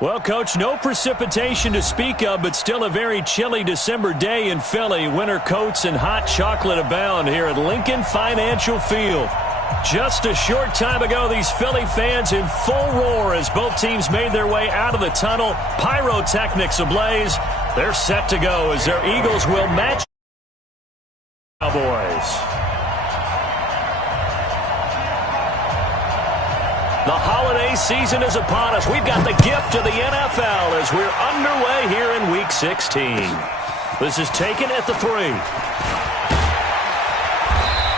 Well, Coach, no precipitation to speak of, but still a very chilly December day in Philly. Winter coats and hot chocolate abound here at Lincoln Financial Field. Just a short time ago, these Philly fans in full roar as both teams made their way out of the tunnel. Pyrotechnics ablaze. They're set to go as their Eagles will match Cowboys. The holiday season is upon us. We've got the gift of the NFL as we're underway here in Week 16. This is taken at the 3.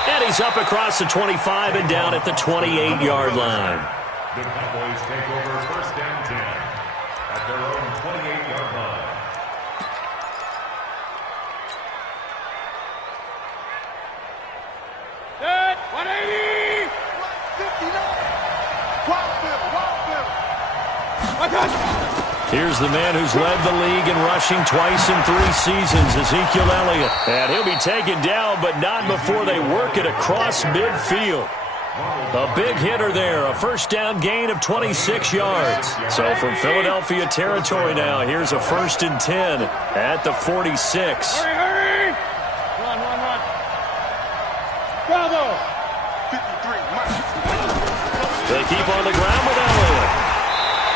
And he's up across the 25 and down at the 28-yard line. The Cowboys take over first down 10 at their own 28-yard line. Set, 180! 59! Here's the man who's led the league in rushing twice in 3 seasons, Ezekiel Elliott. And he'll be taken down, but not before they work it across midfield. A big hitter there, a first down gain of 26 yards. So from Philadelphia territory now, here's a 1st and 10 at the 46. Hurry, hurry! Run. Bravo! 53, They keep on the ground with Elliott.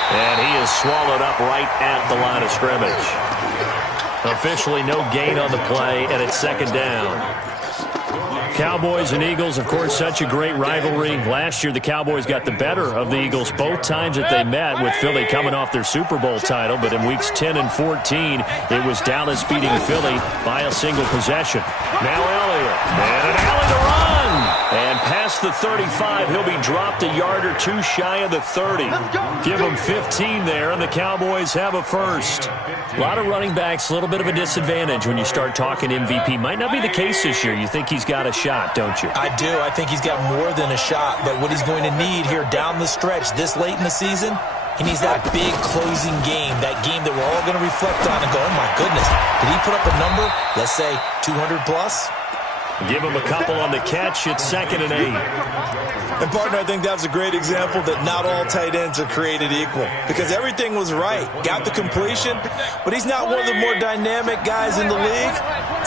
And he is swallowed up right at the line of scrimmage. Officially no gain on the play, and it's 2nd down. Cowboys and Eagles, of course, such a great rivalry. Last year, the Cowboys got the better of the Eagles both times that they met, with Philly coming off their Super Bowl title. But in weeks 10 and 14, it was Dallas beating Philly by a single possession. Now Elliott, and an alley to run. And past the 35, he'll be dropped a yard or 2 shy of the 30. Give him 15 there, and the Cowboys have a first. A lot of running backs, a little bit of a disadvantage when you start talking MVP. Might not be the case this year. You think he's got a shot, don't you? I do. I think he's got more than a shot. But what he's going to need here down the stretch this late in the season, he needs that big closing game, that game that we're all going to reflect on and go, oh, my goodness, did he put up a number, let's say 200 plus? Give him a couple on the catch. It's 2nd and 8. And, partner, I think that's a great example that not all tight ends are created equal, because everything was right. Got the completion, but he's not one of the more dynamic guys in the league.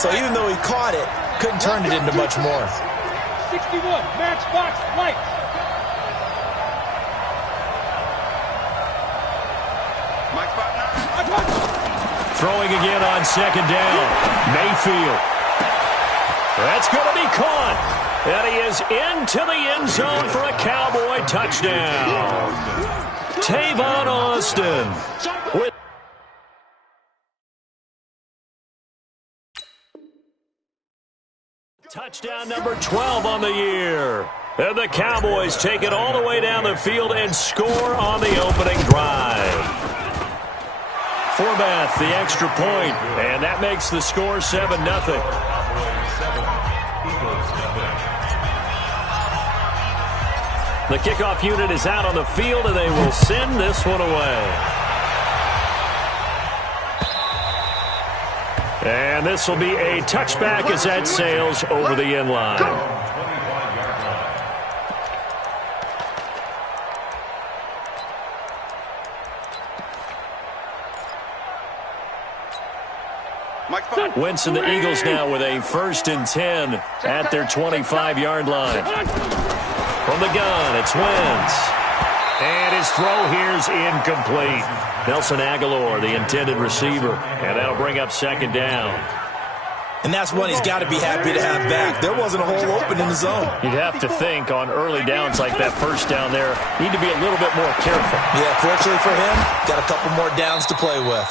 So even though he caught it, couldn't turn it into much more. 61, matchbox lights. Throwing again on 2nd down. Mayfield. That's going to be caught. And he is into the end zone for a Cowboy touchdown. Tavon Austin with touchdown number 12 on the year. And the Cowboys take it all the way down the field and score on the opening drive. Forbath, the extra point, and that makes the score 7-0. The kickoff unit is out on the field, and they will send this one away. And this will be a touchback as that sails over the end line. Wentz and the Eagles now with a 1st and 10 at their 25-yard line. From the gun, it's Wentz. And his throw here's incomplete. Nelson Aguilar, the intended receiver. And that'll bring up 2nd down. And that's one he's got to be happy to have back. There wasn't a hole open in the zone. You'd have to think on early downs like that first down there, need to be a little bit more careful. Yeah, fortunately for him, got a couple more downs to play with.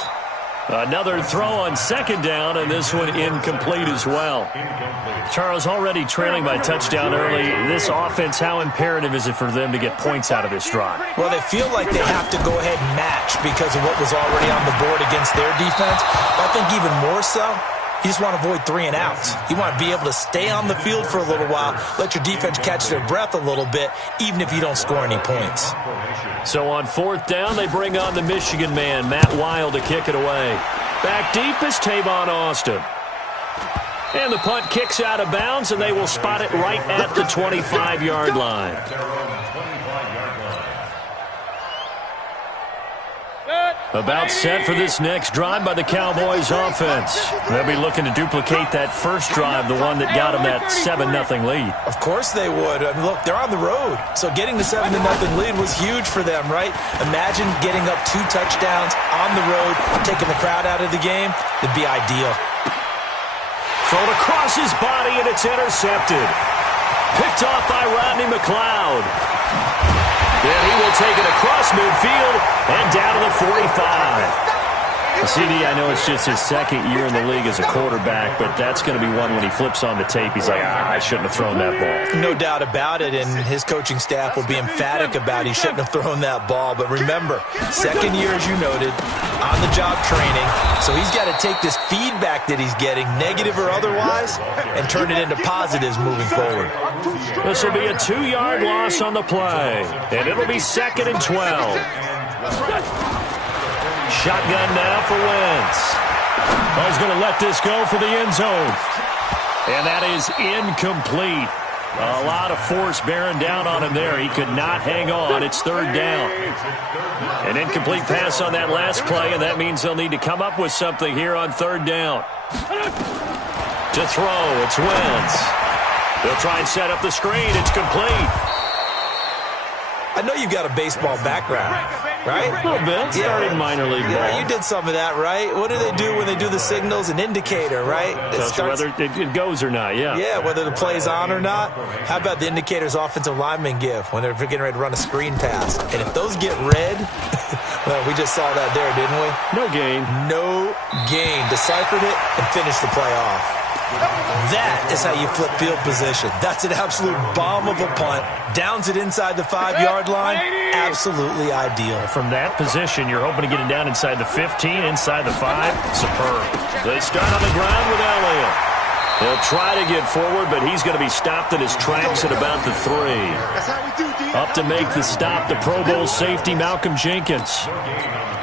Another throw on 2nd down, and this one incomplete as well. Charles, already trailing by touchdown early. This offense, how imperative is it for them to get points out of this drive? Well, they feel like they have to go ahead and match because of what was already on the board against their defense. But I think even more so, you just want to avoid 3 and outs. You want to be able to stay on the field for a little while, let your defense catch their breath a little bit, even if you don't score any points. So on 4th down, they bring on the Michigan man, Matt Wild, to kick it away. Back deep is Tavon Austin. And the punt kicks out of bounds, and they will spot it right at the 25-yard line. Good. About set for this next drive by the Cowboys offense. They'll be looking to duplicate that first drive, the one that got them that 7-0 lead. Of course they would. I mean, look, they're on the road. So getting the 7-0 lead was huge for them, right? Imagine getting up 2 touchdowns on the road, taking the crowd out of the game. It'd be ideal. Thrown across his body, and it's intercepted. Picked off by Rodney McLeod. And he will take it across midfield and down to the 45. CD, I know it's just his second year in the league as a quarterback, but that's going to be one when he flips on the tape. He's like, I shouldn't have thrown that ball. No doubt about it, and his coaching staff will be emphatic about he shouldn't have thrown that ball. But remember, second year, as you noted, on-the-job training, so he's got to take this feedback that he's getting, negative or otherwise, and turn it into positives moving forward. This will be a 2-yard loss on the play, and it'll be 2nd and 12. Shotgun now for Wentz. He's going to let this go for the end zone. And that is incomplete. A lot of force bearing down on him there. He could not hang on. It's 3rd down. An incomplete pass on that last play, and that means they'll need to come up with something here on 3rd down. To throw, it's Wentz. They'll try and set up the screen. It's complete. I know you've got a baseball background, right? A little bit. Started minor league ball. Yeah, you did some of that, right? What do they do when they do the signals? An indicator, right? Whether it goes or not, yeah. Yeah, whether the play's on or not. How about the indicators offensive linemen give when they're getting ready to run a screen pass? And if those get red, well, we just saw that there, didn't we? No gain. No gain. Deciphered it and finished the play off. That is how you flip field position. That's an absolute bomb of a punt. Downs it inside the 5-yard line. Absolutely ideal. From that position, you're hoping to get it down inside the 15, inside the 5. Superb. They start on the ground with Elliott. He'll try to get forward, but he's going to be stopped in his tracks at about the 3. Up to make the stop, the Pro Bowl safety, Malcolm Jenkins.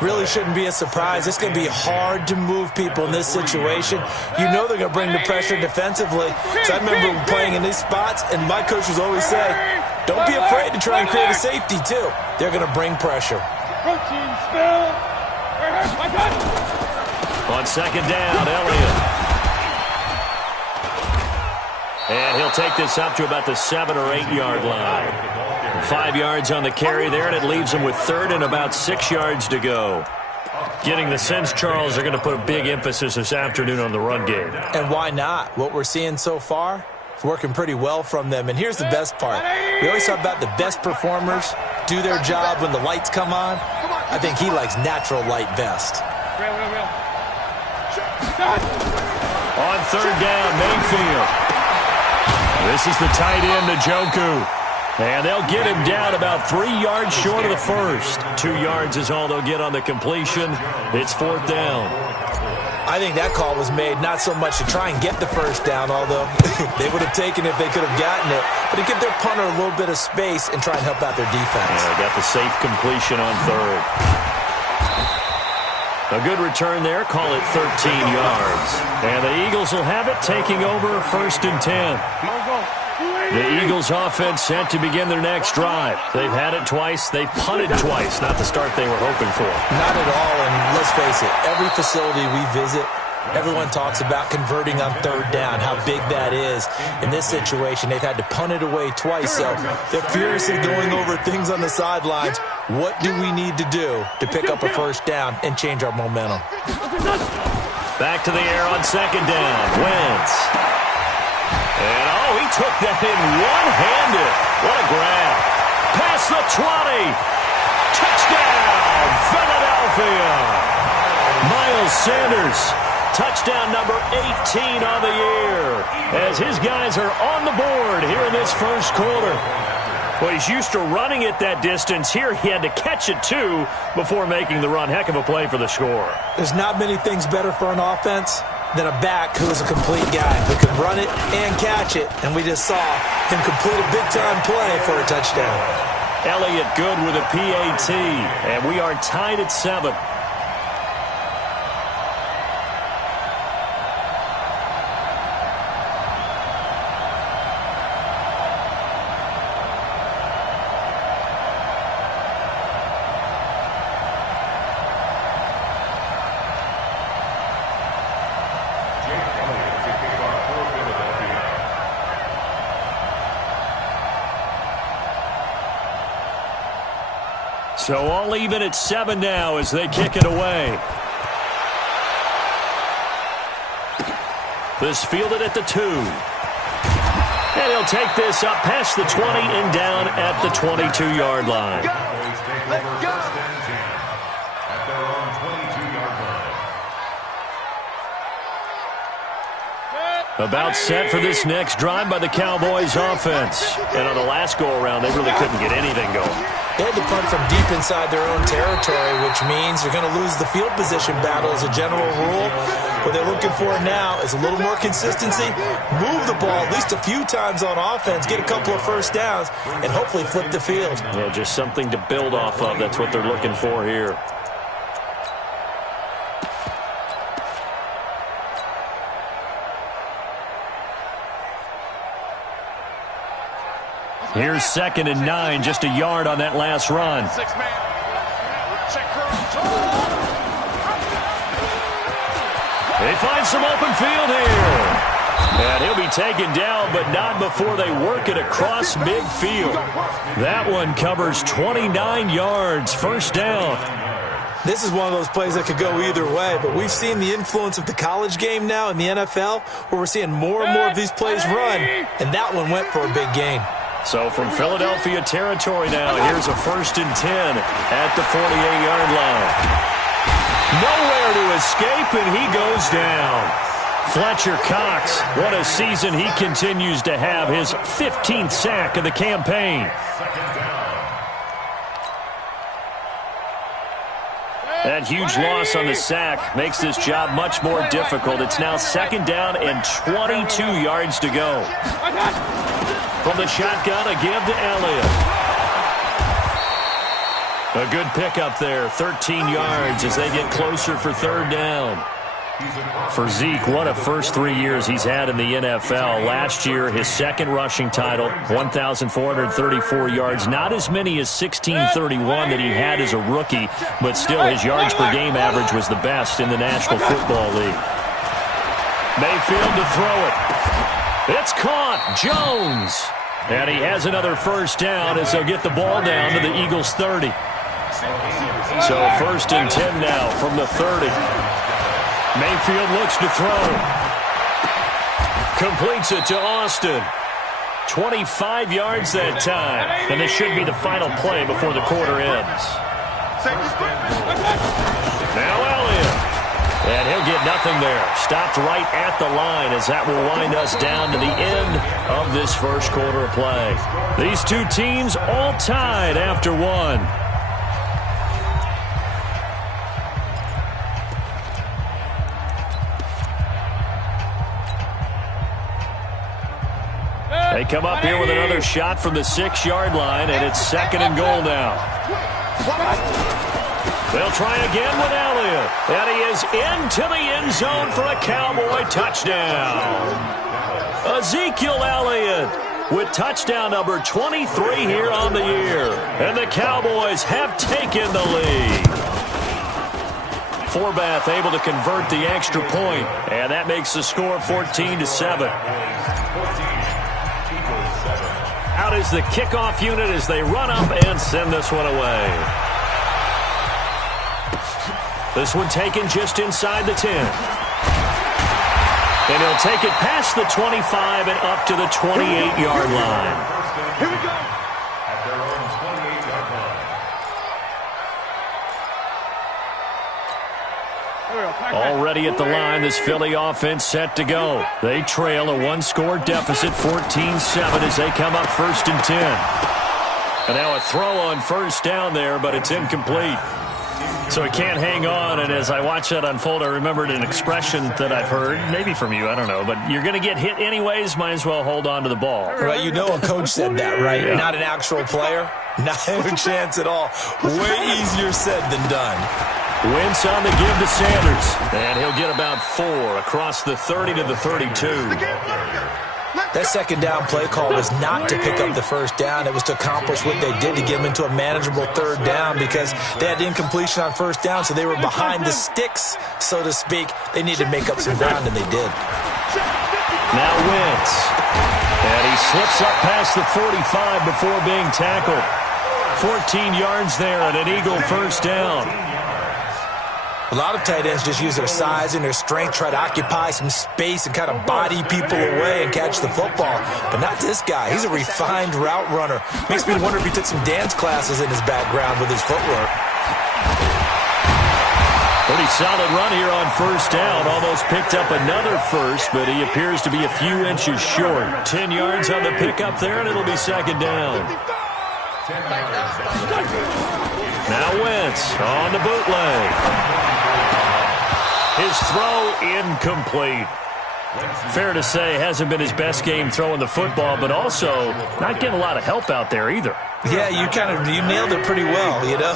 Really shouldn't be a surprise. It's going to be hard to move people in this situation. You know they're going to bring the pressure defensively. So I remember playing in these spots, and my coaches always say, don't be afraid to try and create a safety, too. They're going to bring pressure. Protein spill. On 2nd down, Elliott. And he'll take this up to about the 7 or 8 yard line. 5 yards on the carry there, and it leaves him with 3rd and about 6 yards to go. Getting the sense, Charles, they're going to put a big emphasis this afternoon on the run game. And why not? What we're seeing so far is working pretty well from them. And here's the best part. We always talk about the best performers do their job when the lights come on. I think he likes natural light best. On 3rd down, Mayfield. This is the tight end, Njoku. And they'll get him down about 3 yards short of the first. 2 yards is all they'll get on the completion. It's 4th down. I think that call was made not so much to try and get the first down, although they would have taken it if they could have gotten it, but to give their punter a little bit of space and try and help out their defense. Yeah, they got the safe completion on 3rd. A good return there. Call it 13 yards. And the Eagles will have it, taking over 1st and 10. The Eagles offense set to begin their next drive. They've had it twice. They've punted twice. Not the start they were hoping for. Not at all, and let's face it, every facility we visit, everyone talks about converting on 3rd down, how big that is. In this situation, they've had to punt it away twice, so they're furiously going over things on the sidelines. What do we need to do to pick up a 1st down and change our momentum? Back to the air on 2nd down. Wentz. And, he took that in one-handed. What a grab. Past the 20. Touchdown, Philadelphia. Miles Sanders, touchdown number 18 on the year, as his guys are on the board here in this first quarter. Well, he's used to running it that distance. Here he had to catch it, too, before making the run. Heck of a play for the score. There's not many things better for an offense than a back who is a complete guy who can run it and catch it. And we just saw him complete a big-time play for a touchdown. Elliott good with a PAT, and we are tied at 7. So all even at 7 now as they kick it away. This fielded at the 2. And he'll take this up past the 20 and down at the 22-yard line. Let's go. At their own 22-yard line. About set for this next drive by the Cowboys offense. And on the last go-around, they really couldn't get anything going. They had to punt from deep inside their own territory, which means you're going to lose the field position battle as a general rule. What they're looking for now is a little more consistency, move the ball at least a few times on offense, get a couple of first downs, and hopefully flip the field. Yeah, just something to build off of. That's what they're looking for here. Here's 2nd and 9, just a yard on that last run. They find some open field here. And he'll be taken down, but not before they work it across midfield. That one covers 29 yards, first down. This is one of those plays that could go either way, but we've seen the influence of the college game now in the NFL, where we're seeing more and more of these plays run, and that one went for a big gain. So from Philadelphia territory now, here's a 1st and 10 at the 48-yard line. Nowhere to escape, and he goes down. Fletcher Cox, what a season he continues to have, his 15th sack of the campaign. That huge loss on the sack makes this job much more difficult. It's now 2nd down and 22 yards to go. From the shotgun, a give to Elliott. A good pickup there, 13 yards as they get closer for 3rd down. For Zeke, what a first 3 years he's had in the NFL. Last year, his 2nd rushing title, 1,434 yards. Not as many as 1,631 that he had as a rookie, but still his yards per game average was the best in the National Football League. Mayfield to throw it. It's caught. Jones. And he has another first down as they'll get the ball down to the Eagles' 30. So 1st and 10 now from the 30. Mayfield looks to throw. Completes it to Austin. 25 yards that time. And this should be the final play before the quarter ends. Now Elliott. And he'll get nothing there. Stopped right at the line as that will wind us down to the end of this first quarter of play. These two teams all tied after one. They come up here with another shot from the 6-yard line, and it's 2nd and goal now. They'll try again with Elliott. And he is into the end zone for a Cowboy touchdown. Ezekiel Elliott with touchdown number 23 here on the year. And the Cowboys have taken the lead. Forbath able to convert the extra point. And that makes the score 14-7. Out is the kickoff unit as they run up and send this one away. This one taken just inside the 10. And he'll take it past the 25 and up to the 28-yard line. Here we go. At their own 28-yard line. Already at the line, this Philly offense set to go. They trail a 1-score deficit, 14-7, as they come up 1st and 10. And now a throw on first down there, but it's incomplete. So he can't hang on, and as I watch that unfold, I remembered an expression that I've heard, maybe from you, I don't know, but you're going to get hit anyways, might as well hold on to the ball. Right, you know a coach said that, right? Yeah. Not an actual player. Not a chance at all. Way easier said than done. Wentz on the give to Sanders, and he'll get about 4 across the 30 to the 32. That 2nd down play call was not to pick up the first down. It was to accomplish what they did to get them into a manageable 3rd down because they had incompletion on first down, so they were behind the sticks, so to speak. They needed to make up some ground, and they did. Now Wentz. And he slips up past the 45 before being tackled. 14 yards there and an Eagle first down. A lot of tight ends just use their size and their strength, try to occupy some space and kind of body people away and catch the football. But not this guy. He's a refined route runner. Makes me wonder if he took some dance classes in his background with his footwork. Pretty solid run here on first down. Almost picked up another first, but he appears to be a few inches short. 10 yards on the pickup there, and it'll be second down. Now Wentz on the bootleg. His throw incomplete. Fair to say, hasn't been his best game throwing the football, but also not getting a lot of help out there either. Yeah, you nailed it pretty well, you know.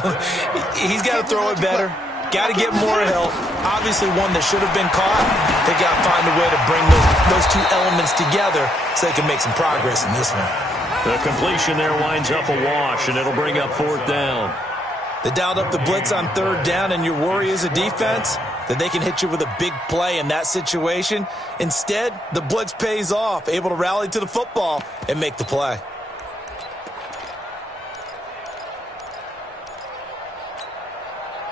He's got to throw it better. Got to get more help. Obviously one that should have been caught. They got to find a way to bring those two elements together so they can make some progress in this one. The completion there winds up a wash, and it'll bring up fourth down. They dialed up the blitz on third down, and your worry as a defense that they can hit you with a big play in that situation. Instead, the blitz pays off, able to rally to the football and make the play.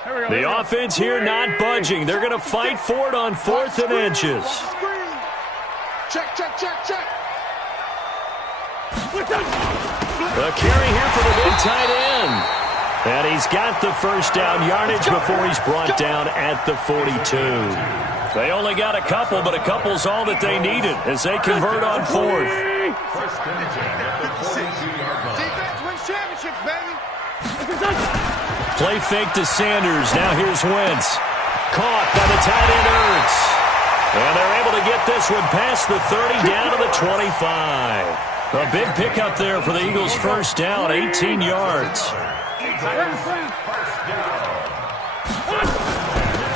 The offense here not budging. They're going to fight for it on 4th and inches. Check. A carry here for the big tight end. And he's got the first down yardage before he's brought down at the 42. They only got a couple, but a couple's all that they needed as they convert on 4th. First and 10 at the 42-yard line. Defense wins championships, baby. Play fake to Sanders. Now here's Wentz. Caught by the tight end Ertz. And they're able to get this one past the 30 down to the 25. A big pickup there for the Eagles' first down, 18 yards.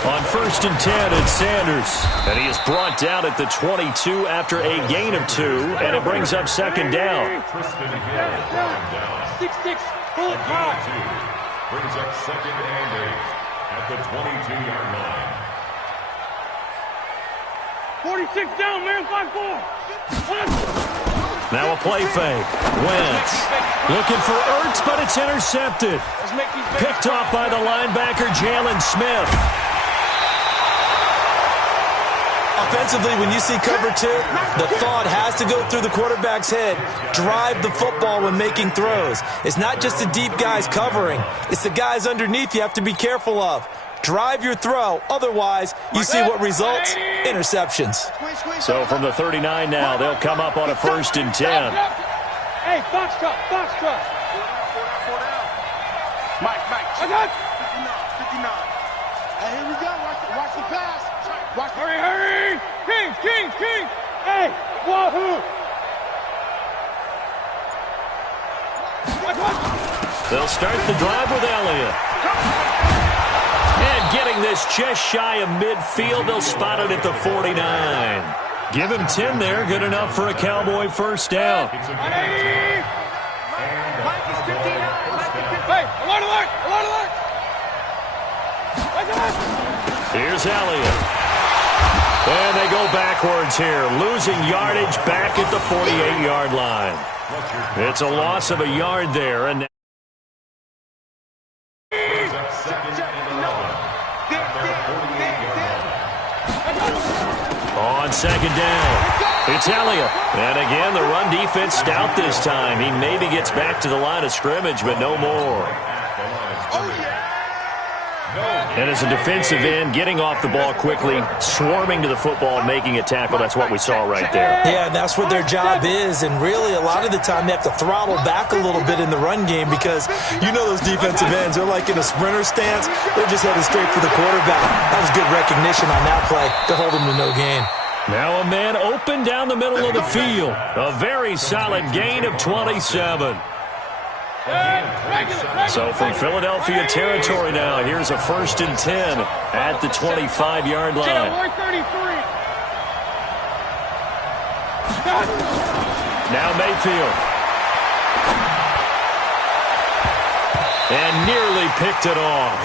On 1st and 10, it's Sanders. And he is brought down at the 22 after a gain of 2, and it brings up second down. 6-6, full clock. Brings up second and 8 at the 22-yard line. 46 down, man, 5-4. Now a play fake. Wentz looking for Ertz, but it's intercepted. Picked off by the linebacker, Jalen Smith. Offensively, when you see cover 2, the thought has to go through the quarterback's head. Drive the football when making throws. It's not just the deep guys covering. It's the guys underneath you have to be careful of. Drive your throw. Otherwise, you see what results? Interceptions. So from the 39 now, they'll come up on a 1st and 10. Hey, box truck. Mike. I got 59. Hey, here we go. Watch the pass. Hurry. Kings. Hey, wahoo. They'll start the drive with Elliott. And getting this just shy of midfield, they'll spot it at the 49. Give him 10 there, good enough for a Cowboy first down. Mike is 59. Hey, alert. Here's Elliott. And they go backwards here, losing yardage back at the 48-yard line. It's a loss of a yard there. And on second down, it's Elliott. And again, the run defense stout this time. He maybe gets back to the line of scrimmage, but no more. And as a defensive end, getting off the ball quickly, swarming to the football, making a tackle, that's what we saw right there. Yeah, and that's what their job is. And really, a lot of the time, they have to throttle back a little bit in the run game because you know those defensive ends, they're like in a sprinter stance. They're just headed straight for the quarterback. That was good recognition on that play to hold him to no gain. Now a man open down the middle of the field. A very solid gain of 27. So from Philadelphia territory now, here's a 1st and 10 at the 25-yard line. Now Mayfield. And nearly picked it off.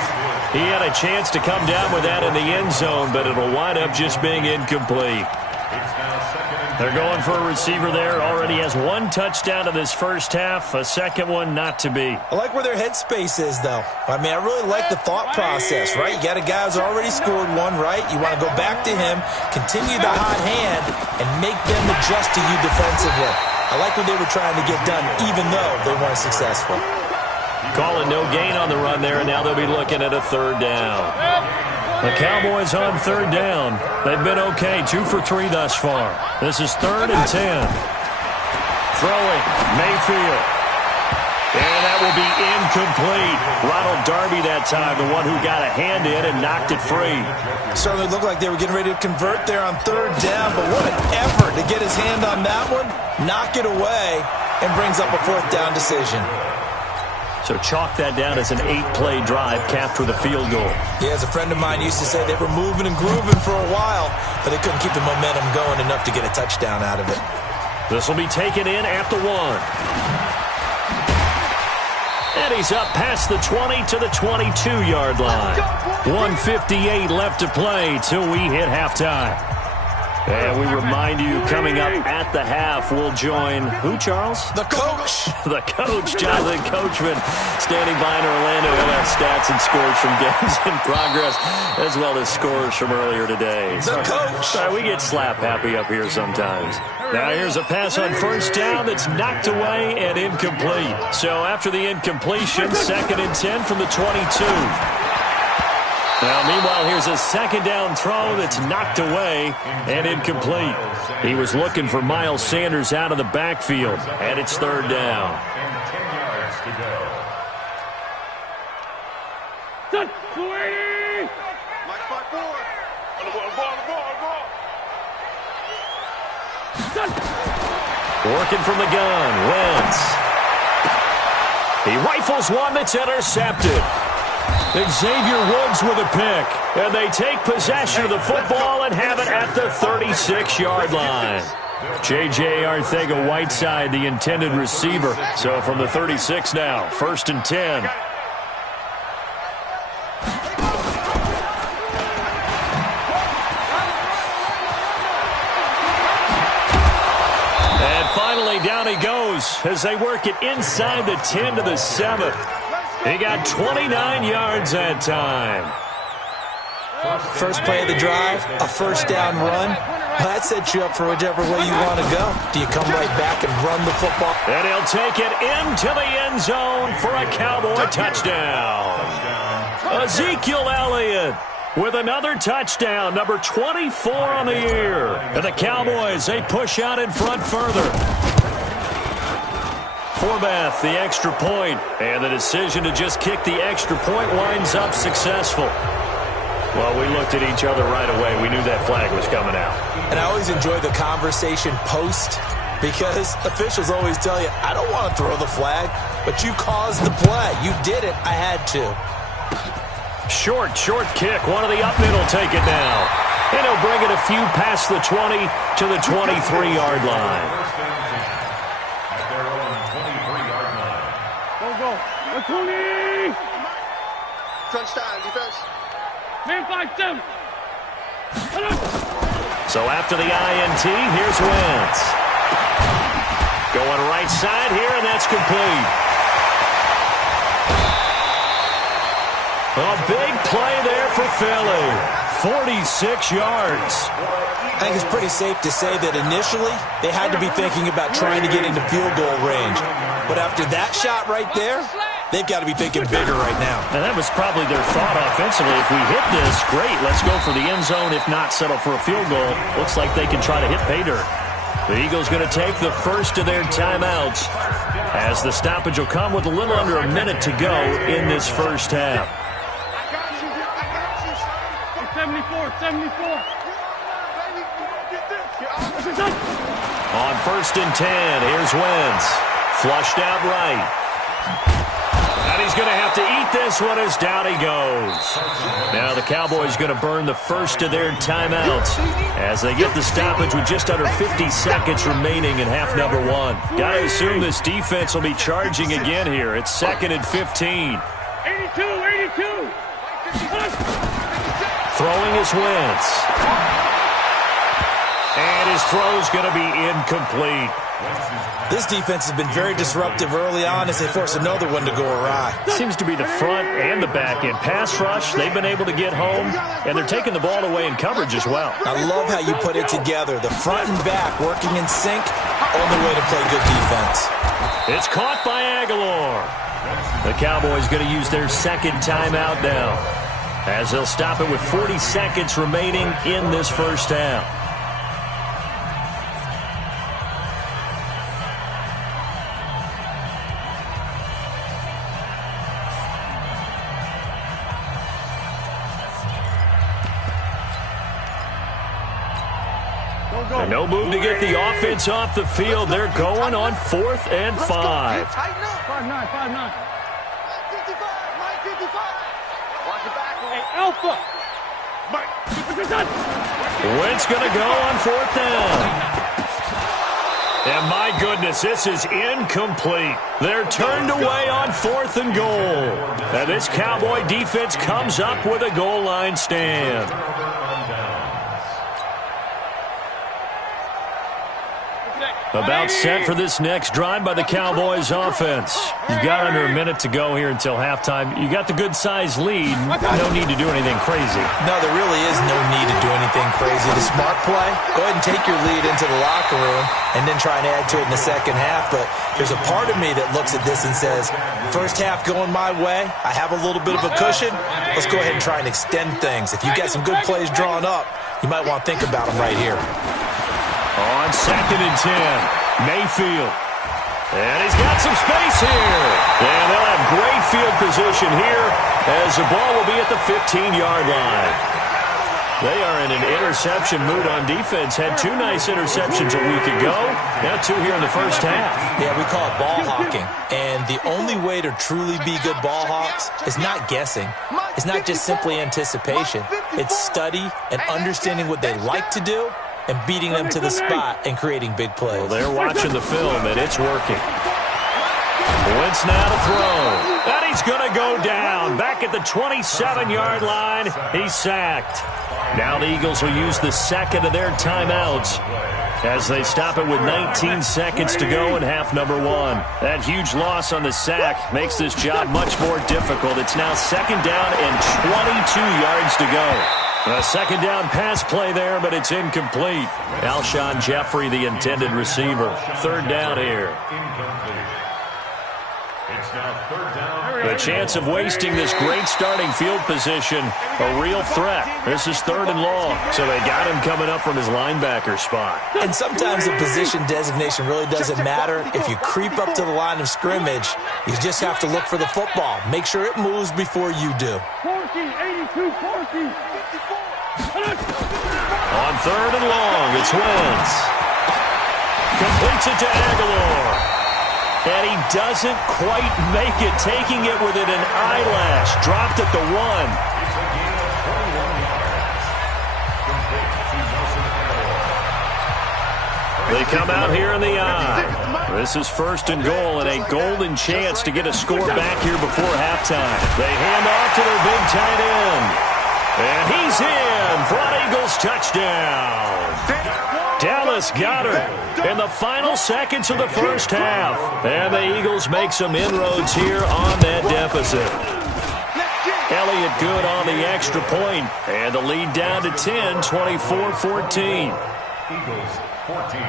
He had a chance to come down with that in the end zone, but it'll wind up just being incomplete. It's now 2nd and They're going for a receiver there. Already has one touchdown in this first half. A second one not to be. I like where their headspace is, though. I mean, I really like the thought process, right? You got a guy who's already scored one, right? You want to go back to him, continue the hot hand, and make them adjust to you defensively. I like what they were trying to get done, even though they weren't successful. Calling no gain on the run there, and now they'll be looking at a third down. The Cowboys on third down. They've been okay, 2 for 3 thus far. This is 3rd and 10. Throwing, Mayfield. And that will be incomplete. Ronald Darby that time, the one who got a hand in and knocked it free. Certainly looked like they were getting ready to convert there on third down, but what an effort to get his hand on that one, knock it away, and brings up a 4th down decision. So chalk that down as an 8-play drive capped with a field goal. Yeah, as a friend of mine used to say, they were moving and grooving for a while, but they couldn't keep the momentum going enough to get a touchdown out of it. This will be taken in at the 1. And he's up past the 20 to the 22-yard line. 1:58 left to play till we hit halftime. And we remind you, coming up at the half, we'll join who, Charles? The coach. The coach, Jonathan Coachman, standing by in Orlando. He'll have stats and scores from games in progress, as well as scores from earlier today. The coach. Sorry, we get slap happy up here sometimes. Now here's a pass on first down that's knocked away and incomplete. So after the incompletion, 2nd and 10 from the 22. Now, meanwhile, here's a 2nd down throw that's knocked away and incomplete. He was looking for Miles Sanders out of the backfield, and it's 3rd down. And 10 yards to go. Working from the gun, Wentz. He rifles one that's intercepted. Xavier Woods with a pick, and they take possession of the football and have it at the 36-yard line. J.J. Arcega-Whiteside, the intended receiver. So from the 36 now, 1st and 10. And finally, down he goes as they work it inside the 10 to the 7. He got 29 yards that time. First play of the drive, a 1st down run. Well, that sets you up for whichever way you want to go. Do you come right back and run the football? And he'll take it into the end zone for a Cowboy touchdown. Ezekiel Elliott with another touchdown, number 24 on the year. And the Cowboys, they push out in front further. Forbath, the extra point, and the decision to just kick the extra point winds up successful. Well, we looked at each other right away. We knew that flag was coming out. And I always enjoy the conversation post because officials always tell you, I don't want to throw the flag, but you caused the play. You did it. I had to. Short kick. One of the up middle take it now. And he'll bring it a few past the 20 to the 23-yard line. Touchdown, defense. So after the INT, here's Wentz. Going right side here, and that's complete. A big play there for Philly. 46 yards. I think it's pretty safe to say that initially they had to be thinking about trying to get into field goal range. But after that shot right there, they've got to be thinking bigger right now. And that was probably their thought offensively. If we hit this, great, let's go for the end zone. If not, settle for a field goal. Looks like they can try to hit pay dirt. The Eagles going to take the first of their timeouts as the stoppage will come with a little under a minute to go in this first half. 74. On 1st and 10, here's Wentz. Flushed out right. And he's going to have to eat this one as down he goes. Now the Cowboys going to burn the first of their timeouts as they get the stoppage with just under 50 seconds remaining in half number 1. Got to assume this defense will be charging again here. It's 2nd and 15. 82. Throwing is Wentz. And his throw's going to be incomplete. This defense has been very disruptive early on as they force another one to go awry. Seems to be the front and the back end. Pass rush, they've been able to get home, and they're taking the ball away in coverage as well. I love how you put it together. The front and back working in sync, only way to play good defense. It's caught by Aguilar. The Cowboys going to use their second timeout now, as they'll stop it with 40 seconds remaining in this first half. And no move to get the offense off the field. They're going on 4th and 5. 5-9, 5-9. 55. Watch it back. Hey, Alpha. Wentz going to go on 4th down. And my goodness, this is incomplete. They're turned away on 4th and goal. And this Cowboy defense comes up with a goal line stand. About set for this next drive by the Cowboys offense. You've got under a minute to go here until halftime. You got the good-sized lead. No need to do anything crazy. No, there really is no need to do anything crazy. The smart play, go ahead and take your lead into the locker room and then try and add to it in the second half. But there's a part of me that looks at this and says, first half going my way, I have a little bit of a cushion. Let's go ahead and try and extend things. If you've got some good plays drawn up, you might want to think about them right here. On 2nd and 10, Mayfield. And he's got some space here. And they'll have great field position here as the ball will be at the 15-yard line. They are in an interception mood on defense. Had 2 nice interceptions a week ago. Now 2 here in the first half. Yeah, we call it ball hawking. And the only way to truly be good ball hawks is not guessing. It's not just simply anticipation. It's study and understanding what they like to do and beating them to the spot and creating big plays. Well, they're watching the film, and it's working. Wentz now to throw. And he's going to go down. Back at the 27-yard line, he's sacked. Now the Eagles will use the second of their timeouts as they stop it with 19 seconds to go in half number 1. That huge loss on the sack makes this job much more difficult. It's now 2nd down and 22 yards to go. A 2nd down pass play there, but it's incomplete. Alshon Jeffrey, the intended receiver. 3rd down here. It's now 3rd down. The chance of wasting this great starting field position, a real threat. This is 3rd and long, so they got him coming up from his linebacker spot. And sometimes the position designation really doesn't matter. If you creep up to the line of scrimmage, you just have to look for the football. Make sure it moves before you do. 82, 40. On 3rd and long, it's Wentz. Completes it to Aguilar. And he doesn't quite make it, taking it within an eyelash. Dropped at the 1. They come out here in the eye. This is 1st and goal and a golden chance to get a score back here before halftime. They hand off to their big tight end. And he's in for an Eagles touchdown. Dallas Goedert in the final seconds of the first half. And the Eagles make some inroads here on that deficit. Elliott good on the extra point. And the lead down to 10, 24-14. Eagles 14.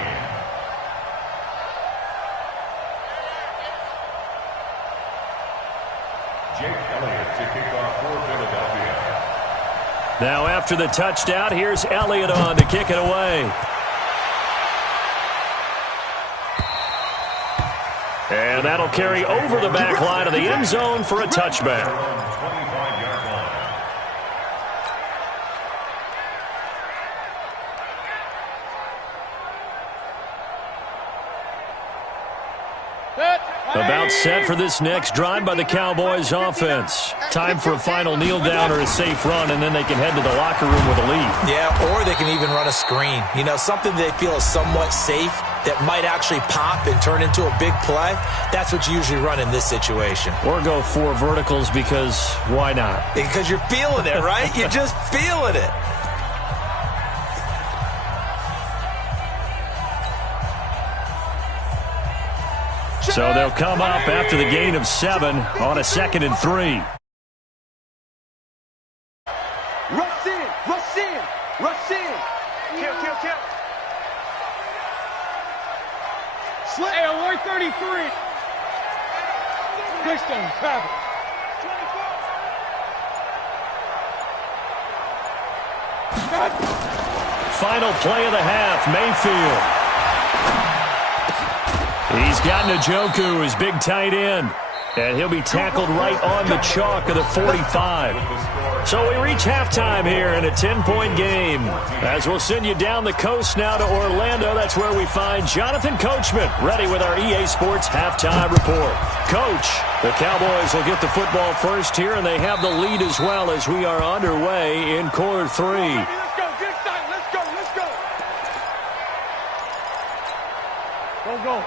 Jake Elliott to kick off for Philadelphia. Now after the touchdown, here's Elliott on to kick it away. And that'll carry over the back line of the end zone for a touchback. About set for this next drive by the Cowboys offense. Time for a final kneel down or a safe run, and then they can head to the locker room with a lead. Yeah, or they can even run a screen. You know, something they feel is somewhat safe that might actually pop and turn into a big play. That's what you usually run in this situation. Or go 4 verticals because why not? Because you're feeling it, right? You're just feeling it. So they'll come up after the gain of 7 on a 2nd and 3. Rush in, rush in, rush in. Kill, kill, kill. Slip. Hey, alert 33. Quickstone, travel. Final play of the half, Mayfield. He's got Njoku, his big tight end. And he'll be tackled right on the chalk of the 45. So we reach halftime here in a 10-point game. As we'll send you down the coast now to Orlando, that's where we find Jonathan Coachman, ready with our EA Sports halftime report. Coach, the Cowboys will get the football first here, and they have the lead as well as we are underway in quarter 3.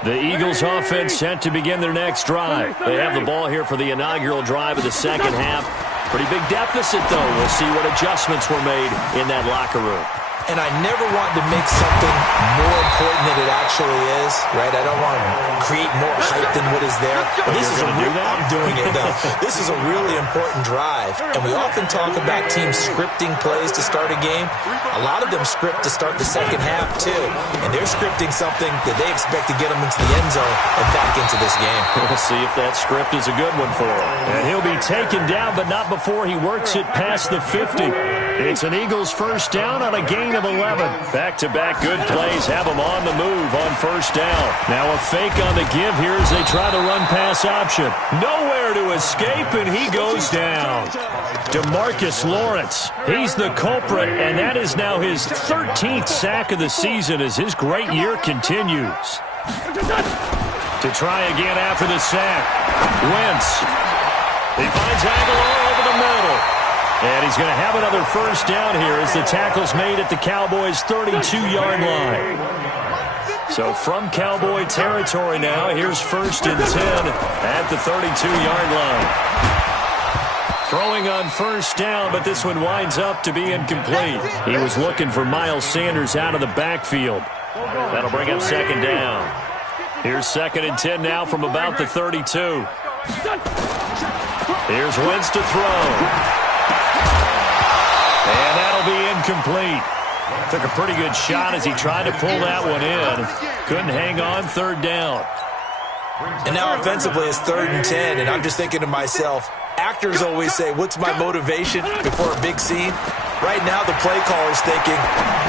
The Eagles offense set to begin their next drive. They have the ball here for the inaugural drive of the second half. Pretty big deficit, though. We'll see what adjustments were made in that locker room. And I never want to make something more important than it actually is, right? I don't want to create more hype than what is there. But this is I'm doing it, though. This is a really important drive. And we often talk about teams scripting plays to start a game. A lot of them script to start the second half, too. And they're scripting something that they expect to get them into the end zone and back into this game. We'll see if that script is a good one for him. And he'll be taken down, but not before he works it past the 50. It's an Eagles first down on a gain of 11. Back-to-back good plays have them on the move on first down. Now a fake on the give here as they try the run-pass option. Nowhere to escape, and he goes down. DeMarcus Lawrence, he's the culprit, and that is now his 13th sack of the season as his great year continues. To try again after the sack. Wentz. He finds Aguilar over the middle. And he's going to have another first down here as the tackle's made at the Cowboys' 32-yard line. So from Cowboy territory now, here's 1st and 10 at the 32-yard line. Throwing on first down, but this one winds up to be incomplete. He was looking for Miles Sanders out of the backfield. That'll bring up 2nd down. Here's 2nd and 10 now from about the 32. Here's Wentz to throw. And that'll be incomplete. Took a pretty good shot as he tried to pull that one in. Couldn't hang on, 3rd down. And now offensively it's 3rd and 10, and I'm just thinking to myself, actors always say, what's my motivation before a big scene? Right now the play caller's thinking,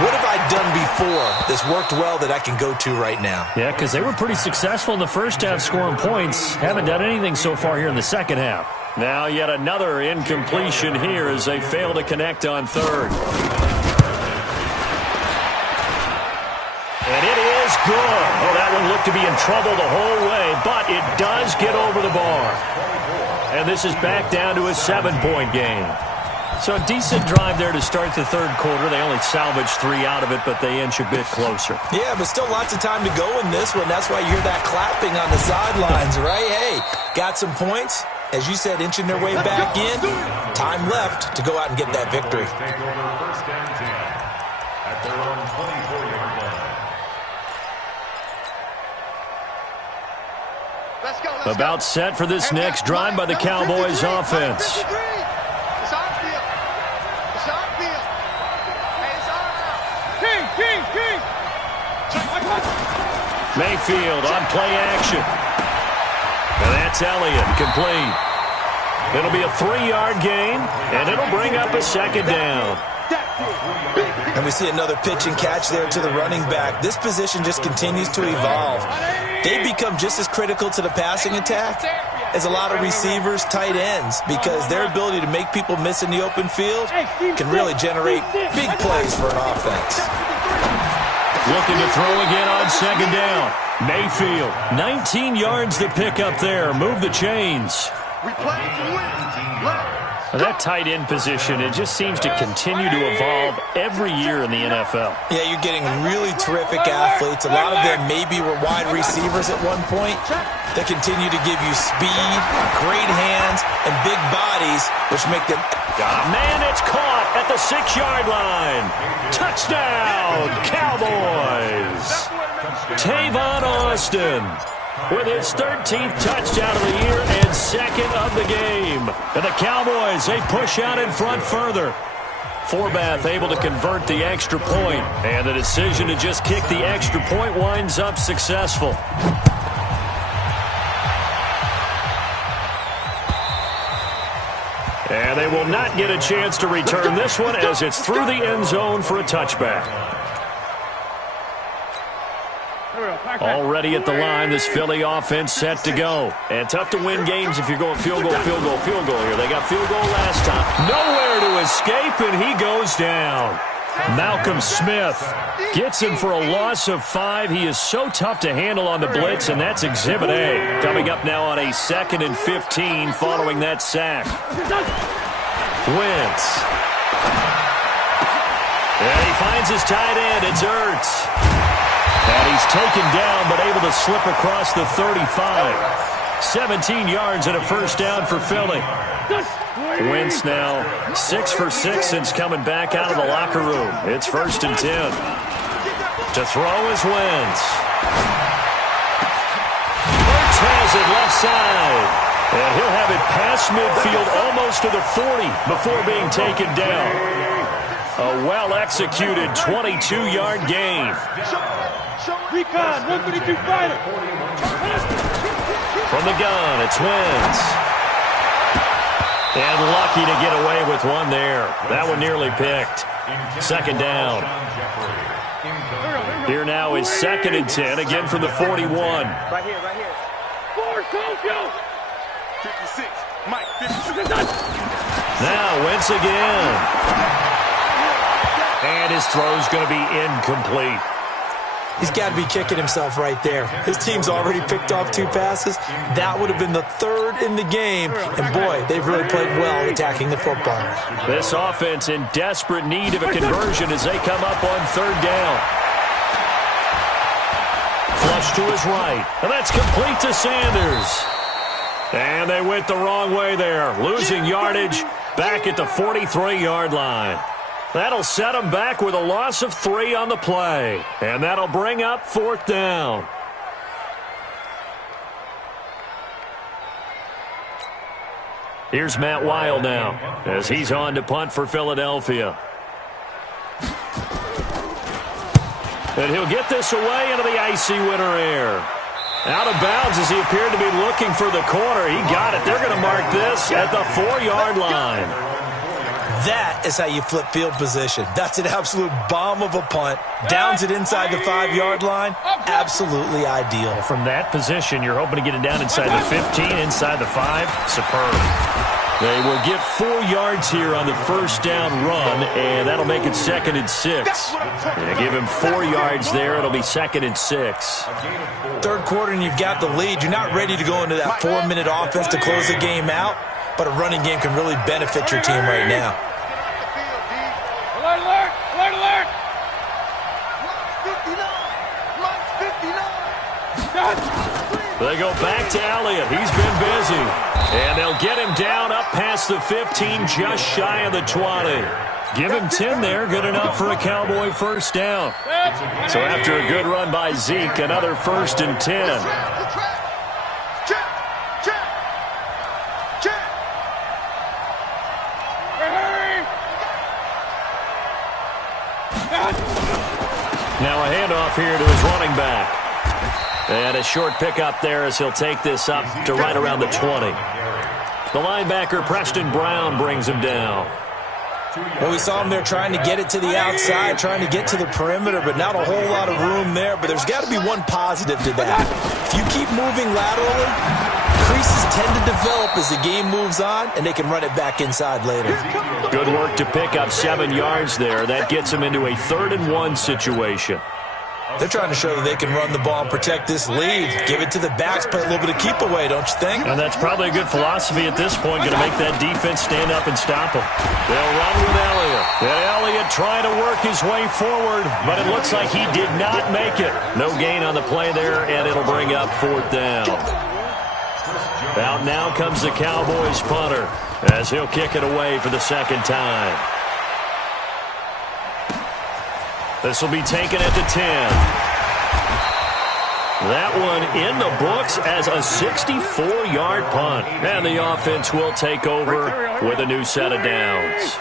what have I done before that's worked well that I can go to right now? Yeah, because they were pretty successful in the first half scoring points. Haven't done anything so far here in the second half. Now yet another incompletion here as they fail to connect on 3rd. And it is good. Oh, that one looked to be in trouble the whole way, but it does get over the bar. And this is back down to a 7-point game. So a decent drive there to start the 3rd quarter. They only salvaged 3 out of it, but they inch a bit closer. Yeah, but still lots of time to go in this one. That's why you hear that clapping on the sidelines, right? Hey, got some points. As you said, inching their way back in. Time left to go out and get that victory. Take over 1st and 10 at their own 24-yard line. About set for this next drive by the Cowboys offense. Mayfield on play action. And that's Elliott, complete. It'll be a 3-yard gain, and it'll bring up a 2nd down. And we see another pitch and catch there to the running back. This position just continues to evolve. They become just as critical to the passing attack as a lot of receivers, tight ends, because their ability to make people miss in the open field can really generate big plays for an offense. Looking to throw again on 2nd down. Mayfield, 19 yards to pick up there. Move the chains. That tight end position, it just seems to continue to evolve every year in the NFL. Yeah, you're getting really terrific athletes. A lot of them maybe were wide receivers at one point. They continue to give you speed, great hands, and big bodies, which make them... Man, it's caught at the 6-yard line. Touchdown, Cowboys. Tavon Austin. with his 13th touchdown of the year and second of the game. And the Cowboys, they push out in front further. Forbath able to convert the extra point, and the decision to just kick the extra point winds up successful. And they will not get a chance to return this one as it's through the end zone for a touchback. Already at the line, this Philly offense set to go. And tough to win games if you're going field goal, field goal, field goal here. They got field goal last time. Nowhere to escape, and he goes down. Malcolm Smith gets him for a loss of 5. He is so tough to handle on the blitz, and that's Exhibit A. Coming up now on a 2nd and 15 following that sack. Wentz. And he finds his tight end. It's Ertz. And he's taken down but able to slip across the 35. 17 yards and a first down for Philly. Wentz now 6 for 6 since coming back out of the locker room. It's 1st and 10. To throw is Wentz. Ertz has it left side. And he'll have it past midfield almost to the 40 before being taken down. A well-executed 22-yard gain. Recon, 132 fighter. From the gun, it's Wentz. And lucky to get away with one there. That one nearly picked. 2nd down. Here now is 2nd and 10, again from the 41. Right here, right here. 4, go. 56, Mike, 56. Now Wentz again. And his throw's going to be incomplete. He's got to be kicking himself right there. His team's already picked off 2 passes. That would have been the 3rd in the game. And, boy, they've really played well attacking the football. This offense in desperate need of a conversion as they come up on 3rd down. Flush to his right. And that's complete to Sanders. And they went the wrong way there. Losing yardage back at the 43-yard line. That'll set them back with a loss of 3 on the play. And that'll bring up 4th down. Here's Matt Weil now as he's on to punt for Philadelphia. And he'll get this away into the icy winter air. Out of bounds as he appeared to be looking for the corner. He got it. They're going to mark this at the 4-yard line. That is how you flip field position. That's an absolute bomb of a punt. Downs it inside the 5-yard line. Absolutely ideal. From that position, you're hoping to get it down inside the 15, inside the 5. Superb. They will get 4 yards here on the 1st down run, and that'll make it 2nd and 6. And give him 4 yards there. It'll be 2nd and 6. 3rd quarter, and you've got the lead. You're not ready to go into that 4-minute offense to close the game out, but a running game can really benefit your team right now. Alert, alert, alert, alert. 59. They go back to Elliott. He's been busy. And they'll get him down up past the 15, just shy of the 20. Give him 10 there. Good enough for a Cowboy 1st down. So after a good run by Zeke, another 1st and 10. Now a handoff here to his running back. And a short pickup there as he'll take this up to right around the 20. The linebacker, Preston Brown, brings him down. Well, we saw him there trying to get it to the outside, trying to get to the perimeter, but not a whole lot of room there. But there's got to be one positive to that. If you keep moving laterally, creases tend to develop as the game moves on, and they can run it back inside later. Good work to pick up 7 yards there. That gets them into a 3rd and 1 situation. They're trying to show that they can run the ball and protect this lead. Give it to the backs, play a little bit of keep away, don't you think? And that's probably a good philosophy at this point, going to make that defense stand up and stop them. They'll run with Elliott. And Elliott trying to work his way forward, but it looks like he did not make it. No gain on the play there, and it'll bring up 4th down. Out now comes the Cowboys punter as he'll kick it away for the 2nd time. This will be taken at the 10. That one in the books as a 64-yard punt. And the offense will take over with a new set of downs.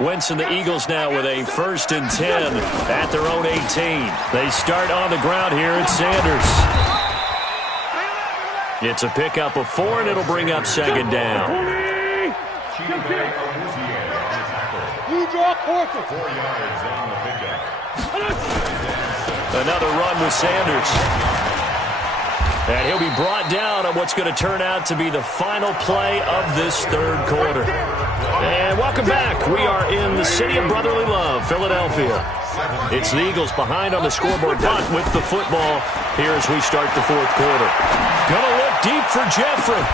Wentz and the Eagles now with a 1st and 10 at their own 18. They start on the ground here at Sanders. It's a pickup of 4, and it'll bring up 2nd down. Another run with Sanders. And he'll be brought down on what's going to turn out to be the final play of this 3rd quarter. And welcome back. We are in the city of brotherly love, Philadelphia. It's the Eagles behind on the scoreboard, but with the football here as we start the 4th quarter. Gonna look deep for Jeffrey.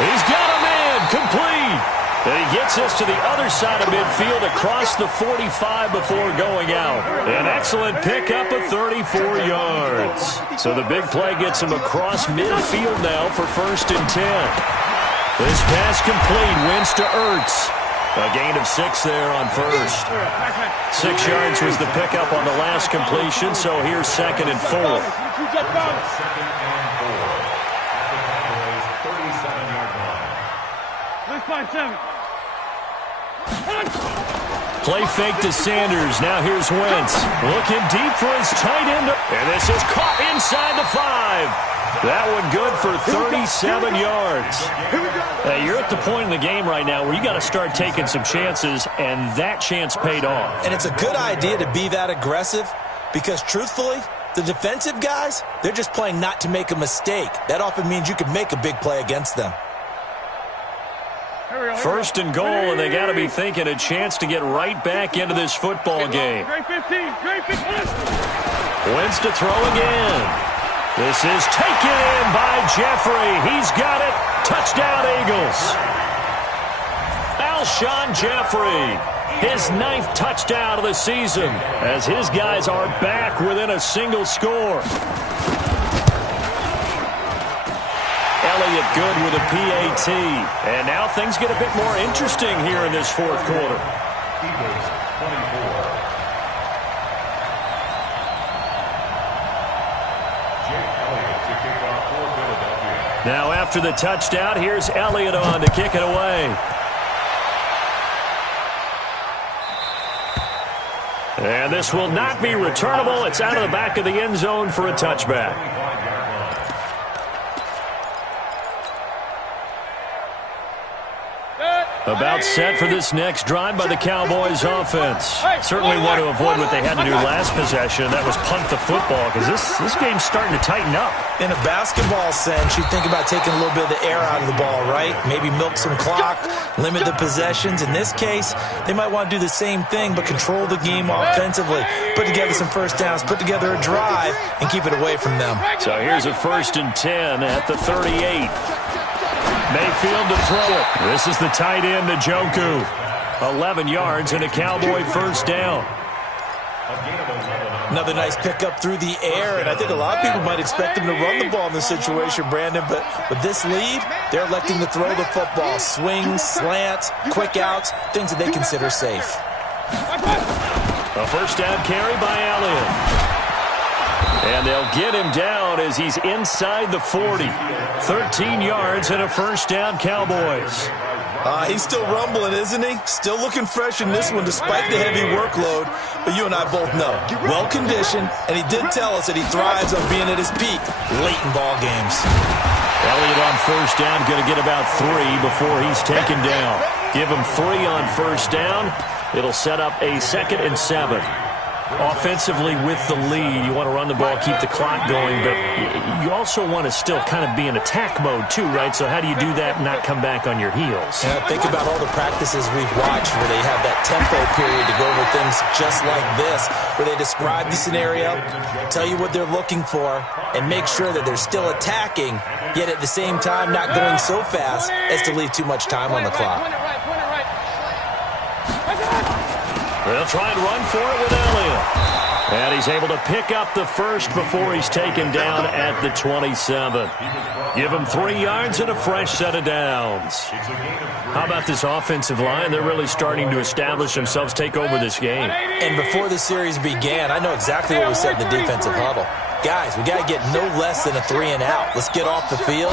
He's got a man, complete. And he gets us to the other side of midfield across the 45 before going out. An excellent pickup of 34 yards. So the big play gets him across midfield now for 1st and 10. This pass complete, wins to Ertz. A gain of 6 there on 1st. 6 yards was the pickup on the last completion, so here's 2nd and 4. 2nd and 4 at the Cowboys' 37-yard line. Play fake to Sanders. Now here's Wentz. Looking deep for his tight end. And this is caught inside the 5. That one good for 37 yards. You're at the point in the game right now where you got to start taking some chances, and that chance paid off. And it's a good idea to be that aggressive because, truthfully, the defensive guys, they're just playing not to make a mistake. That often means you can make a big play against them. 1st and goal, and they got to be thinking a chance to get right back into this football game. Wentz to throw again. This is taken in by Jeffrey. He's got it. Touchdown, Eagles. Alshon Jeffrey, his 9th touchdown of the season, as his guys are back within a single score. Elliott good with a PAT. And now things get a bit more interesting here in this 4th quarter. Eagles 24. Now after the touchdown, here's Elliott on to kick it away. And this will not be returnable. It's out of the back of the end zone for a touchback. About set for this next drive by the Cowboys offense. Certainly want to avoid what they had to do last possession. That was punt the football, because this game's starting to tighten up. In a basketball sense, you think about taking a little bit of the air out of the ball, right? Maybe milk some clock, limit the possessions. In this case, they might want to do the same thing, but control the game offensively. Put together some 1st downs, put together a drive, and keep it away from them. So here's a 1st and 10 at the 38. Mayfield to throw it. This is the tight end, Njoku. 11 yards and a Cowboy 1st down. Another nice pickup through the air, and I think a lot of people might expect him to run the ball in this situation, Brandon, but with this lead, they're electing to throw the football. Swings, slants, quick outs, things that they consider safe. A 1st down carry by Elliott. And they'll get him down as he's inside the 40. 13 yards and a 1st down, Cowboys. He's still rumbling, isn't he? Still looking fresh in this one despite the heavy workload. But you and I both know, well-conditioned, and he did tell us that he thrives on being at his peak late in ball games. Elliott on 1st down, going to get about 3 before he's taken down. Give him 3 on 1st down. It'll set up a 2nd and 7. Offensively with the lead, you want to run the ball, keep the clock going, but you also want to still kind of be in attack mode too, right? So how do you do that and not come back on your heels? Yeah, think about all the practices we've watched where they have that tempo period to go over things just like this, where they describe the scenario, tell you what they're looking for, and make sure that they're still attacking, yet at the same time not going so fast as to leave too much time on the clock. They'll try and run for it with Elliott. And he's able to pick up the 1st before he's taken down at the 27. Give him 3 yards and a fresh set of downs. How about this offensive line? They're really starting to establish themselves, take over this game. And before the series began, I know exactly what we said in the defensive huddle. guys, we got to get no less than a 3-and-out. Let's get off the field.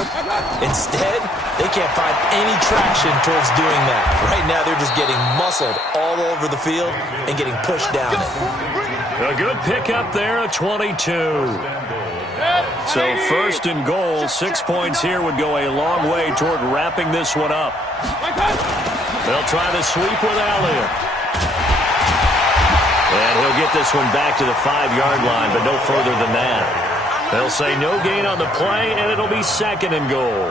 Instead, they can't find any traction towards doing that. Right now, they're just getting muscled all over the field and getting pushed down it. A good pickup there at 22. So 1st and goal, 6 points here would go a long way toward wrapping this one up. They'll try the sweep with Elliott. And he'll get this one back to the 5-yard line, but no further than that. They'll say no gain on the play, and it'll be 2nd and goal.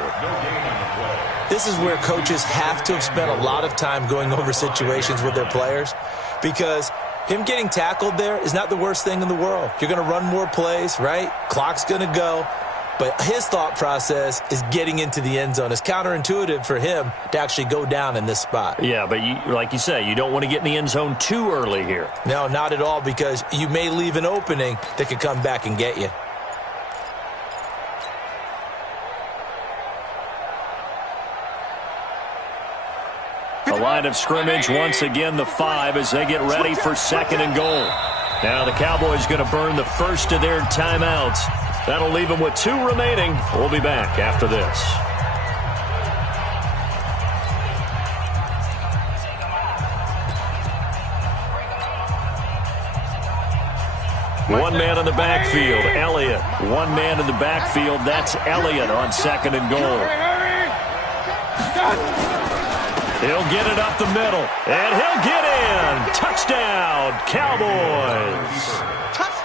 This is where coaches have to have spent a lot of time going over situations with their players, because him getting tackled there is not the worst thing in the world. You're going to run more plays, right? Clock's going to go. But his thought process is getting into the end zone. It's counterintuitive for him to actually go down in this spot. Yeah, but like you say, you don't want to get in the end zone too early here. No, not at all, because you may leave an opening that could come back and get you. The line of scrimmage, once again, the 5 as they get ready for 2nd and goal. Now the Cowboys going to burn the first of their timeouts. That'll leave them with 2 remaining. We'll be back after this. One man in the backfield, Elliott. One man in the backfield, that's Elliott on 2nd and goal. He'll get it up the middle, and he'll get in. Touchdown, Cowboys.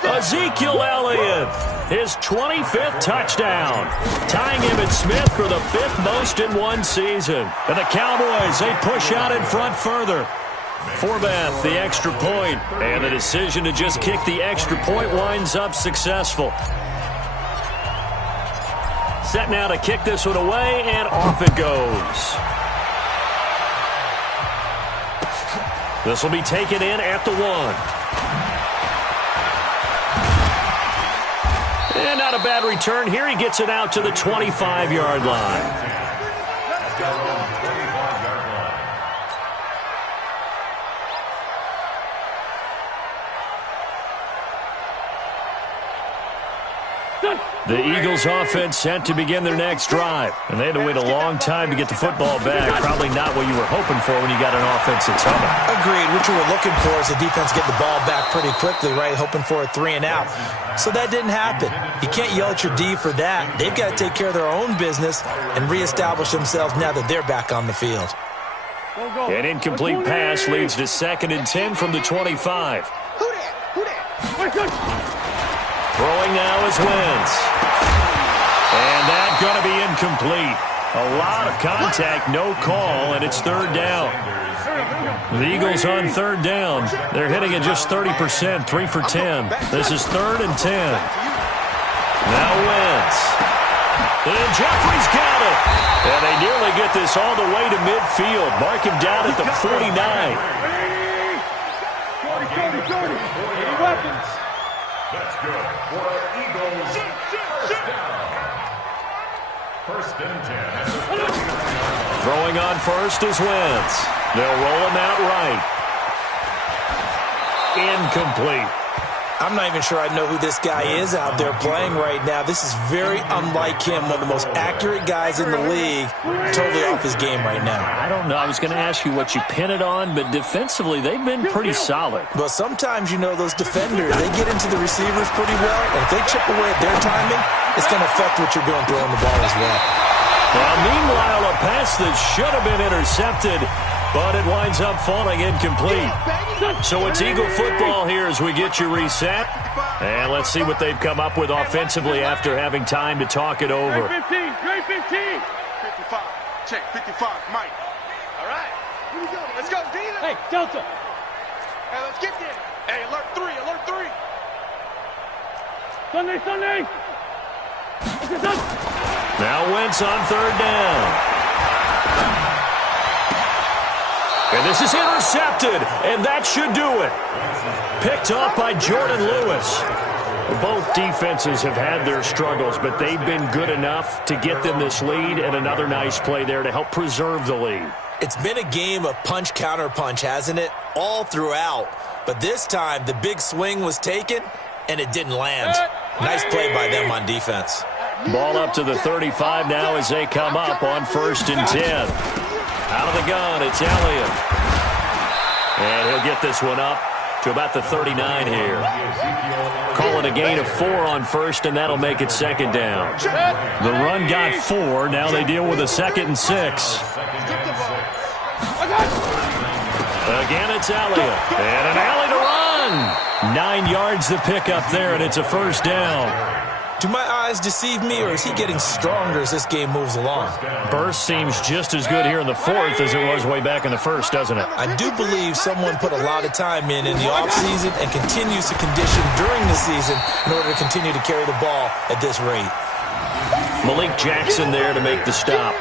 Ezekiel Elliott, his 25th touchdown, tying Emmitt Smith for the 5th most in one season. And the Cowboys, they push out in front further. Forbath, the extra point, and the decision to just kick the extra point winds up successful. Set now to kick this one away, and off it goes. This will be taken in at the 1. And not a bad return here. He gets it out to the 25-yard line. The Eagles offense set to begin their next drive. And they had to wait a long time to get the football back. Probably not what you were hoping for when you got an offense that's humming. Agreed. What you were looking for is the defense get the ball back pretty quickly, right? Hoping for a 3-and-out. So that didn't happen. You can't yell at your D for that. They've got to take care of their own business and reestablish themselves now that they're back on the field. An incomplete pass leads to 2nd and 10 from the 25. Throwing now is Wentz. And that's going to be incomplete. A lot of contact, no call, and it's 3rd down. The Eagles on 3rd down. They're hitting at just 30%, 3 for 10. This is 3rd and 10. Now Wentz. And Jeffrey's got it. And they nearly get this all the way to midfield. Mark him down at the 49. 80 weapons. That's good for Eagles. First down. 1st and 10. Throwing on first is Wentz. They'll roll him out right. Incomplete. I'm not even sure I know who this guy is out there playing right now. This is very unlike him, one of the most accurate guys in the league. Totally off his game right now. I don't know. I was going to ask you what you pin it on, but defensively, they've been pretty solid. But sometimes, you know, those defenders, they get into the receivers pretty well, and if they chip away at their timing, it's going to affect what you're doing throwing the ball as well. Well, meanwhile, a pass that should have been intercepted, but it winds up falling incomplete. So it's Eagle football here as we get you reset. And let's see what they've come up with offensively after having time to talk it over. Grade 15, grade 15. 55, check, 55, Mike. All right, here we go. Let's go, Dina. Hey, Delta. Hey, let's get there. Hey, alert 3, alert 3. Sunday, Sunday. Now Wentz on 3rd down. And this is intercepted, and that should do it. Picked off by Jordan Lewis. Both defenses have had their struggles, but they've been good enough to get them this lead, and another nice play there to help preserve the lead. It's been a game of punch-counter-punch, hasn't it? All throughout. But this time, the big swing was taken, and it didn't land. Nice play by them on defense. Ball up to the 35 now as they come up on 1st and 10. Out of the gun, it's Elliott. And he'll get this one up to about the 39 here. Call it a gain of 4 on 1st, and that'll make it 2nd down. The run got 4. Now they deal with a 2nd and 6. Again, it's Elliott. And an alley to run. 9 yards to pick up there, and it's a 1st down. Do my eyes deceive me, or is he getting stronger as this game moves along? Burst seems just as good here in the 4th as it was way back in the 1st, doesn't it? I do believe someone put a lot of time in the offseason and continues to condition during the season in order to continue to carry the ball at this rate. Malik Jackson there to make the stop.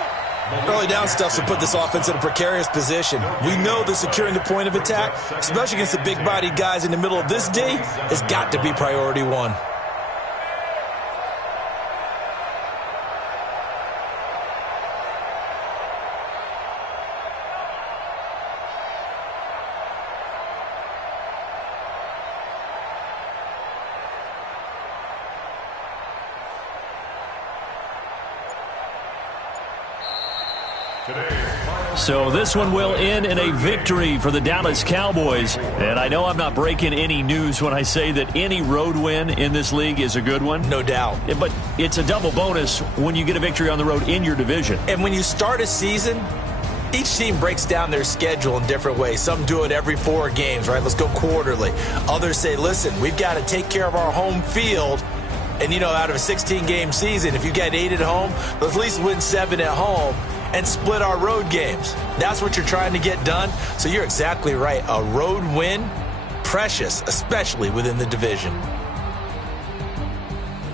Early down stuffs will put this offense in a precarious position. We know that securing the point of attack, especially against the big-bodied guys in the middle of this D, has got to be priority 1. So this one will end in a victory for the Dallas Cowboys. And I know I'm not breaking any news when I say that any road win in this league is a good one. No doubt. But it's a double bonus when you get a victory on the road in your division. And when you start a season, each team breaks down their schedule in different ways. Some do it every 4 games, right? Let's go quarterly. Others say, listen, we've got to take care of our home field. And, you know, out of a 16-game season, if you get 8 at home, let's at least win 7 at home and split our road games. That's what you're trying to get done. So you're exactly right. A road win, precious, especially within the division.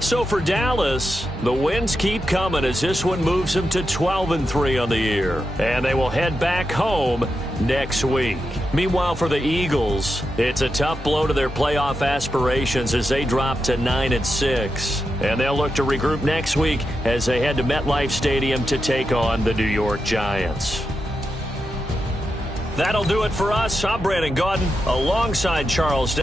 So for Dallas, the wins keep coming as this one moves them to 12-3 on the year. And they will head back home next week. Meanwhile, for the Eagles, it's a tough blow to their playoff aspirations as they drop to 9-6. And they'll look to regroup next week as they head to MetLife Stadium to take on the New York Giants. That'll do it for us. I'm Brandon Gaudin alongside Charles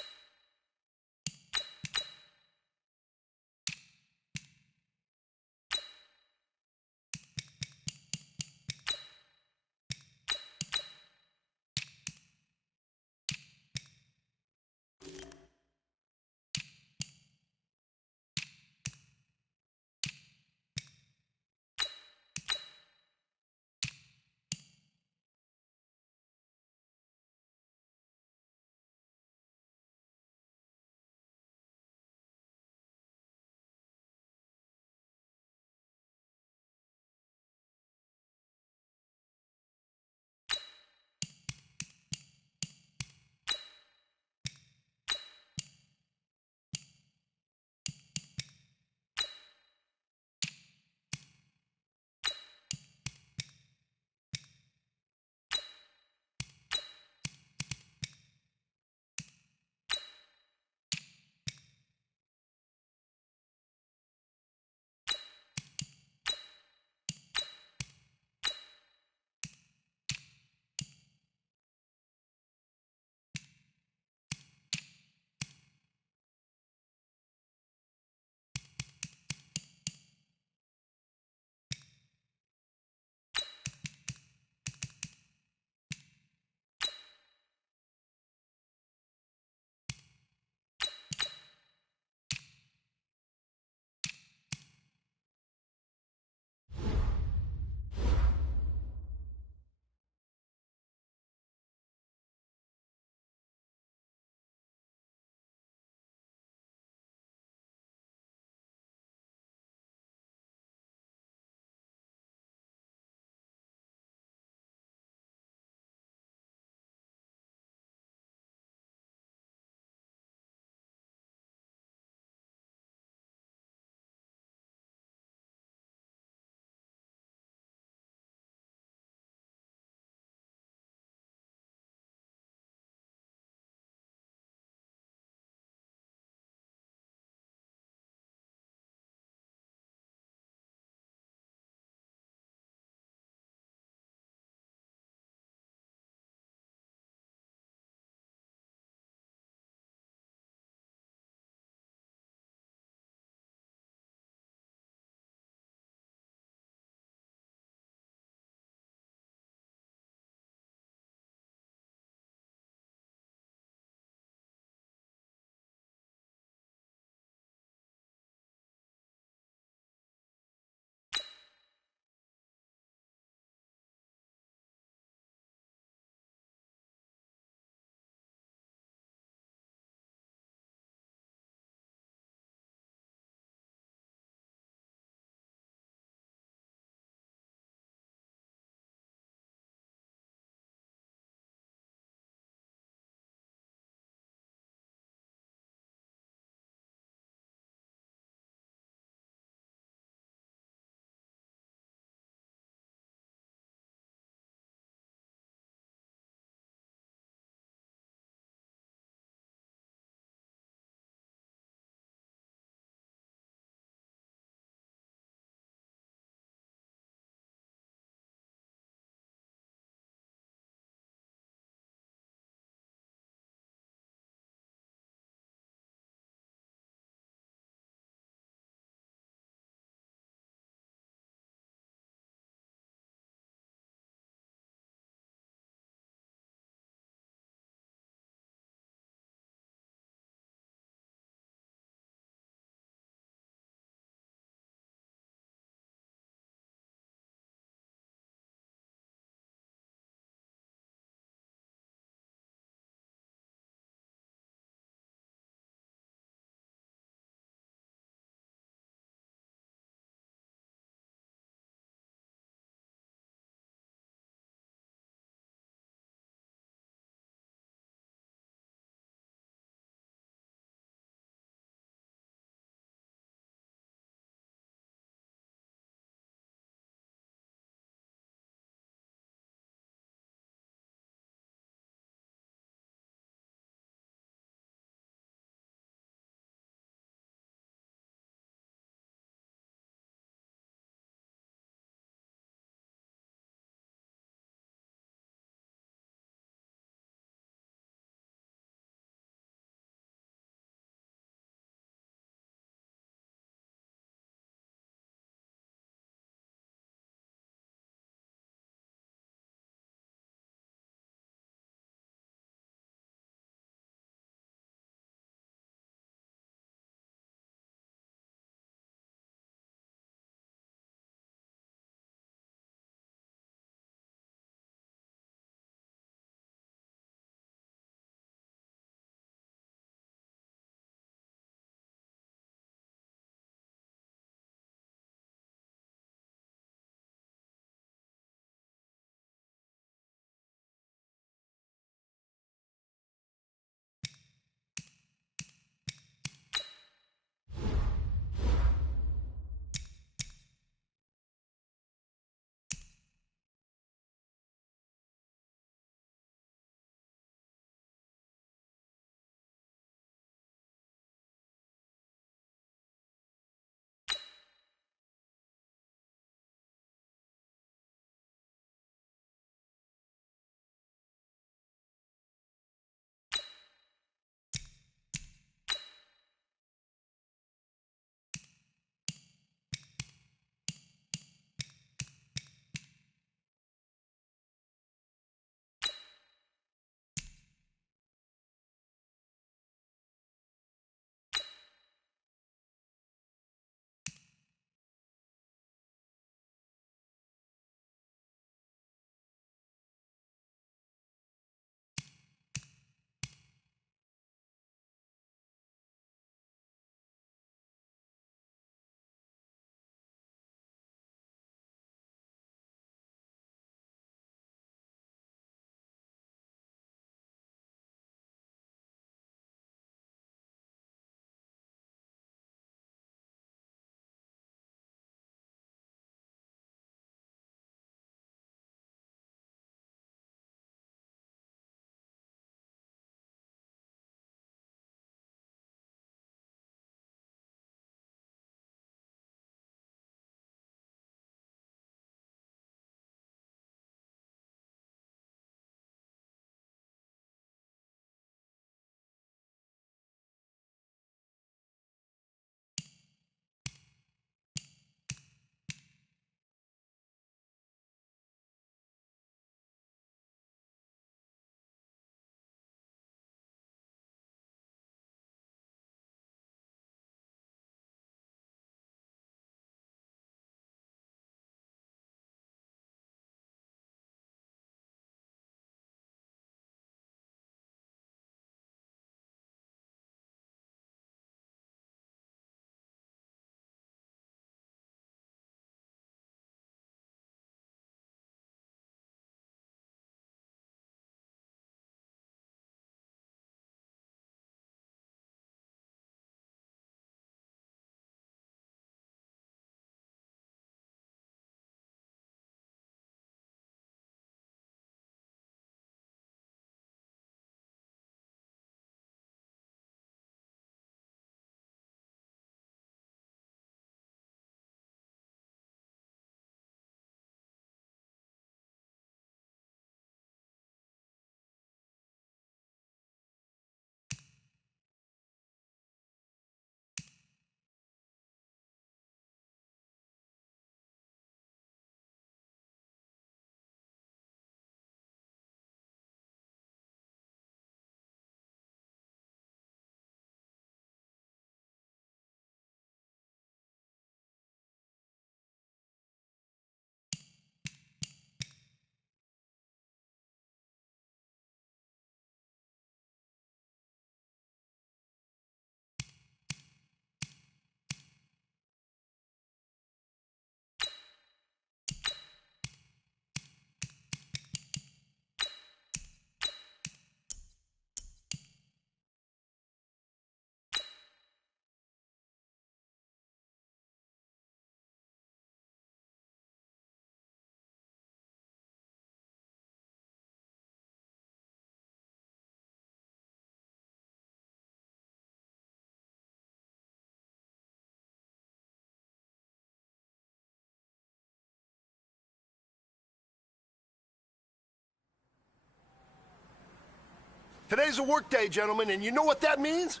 Today's a work day, gentlemen, and you know what that means?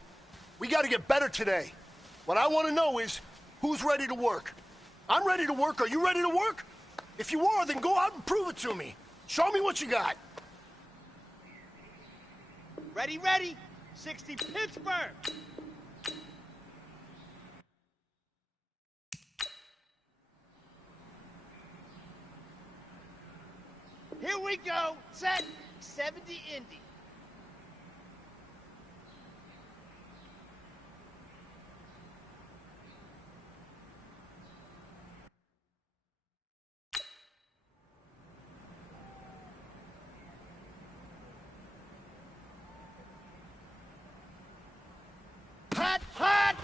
We got to get better today. What I want to know is, who's ready to work? I'm ready to work. Are you ready to work? If you are, then go out and prove it to me. Show me what you got. Ready, ready. 60 Pittsburgh. Here we go. Set. 70 Indy. Hot, hot.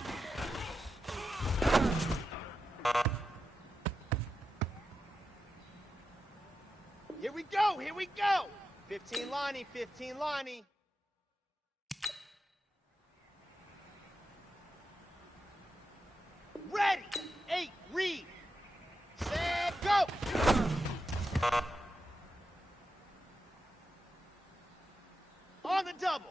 Here we go, here we go. 15 Lonnie, 15 Lonnie. Ready, 8, read. Set, go. On the double.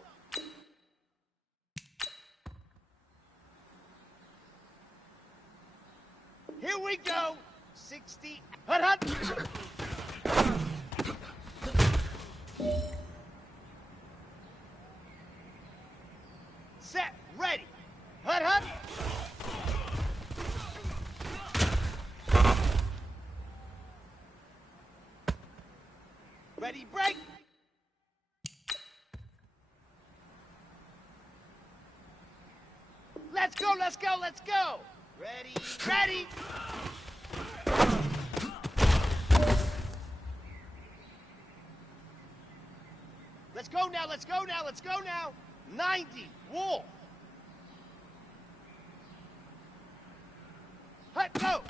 Here we go. 60. Hut, hut. Set. Ready. Hut, hut. Ready, break. Let's go, let's go, let's go. Ready, ready. Let's go now, let's go now, let's go now. 90, Wolf. Hut, go.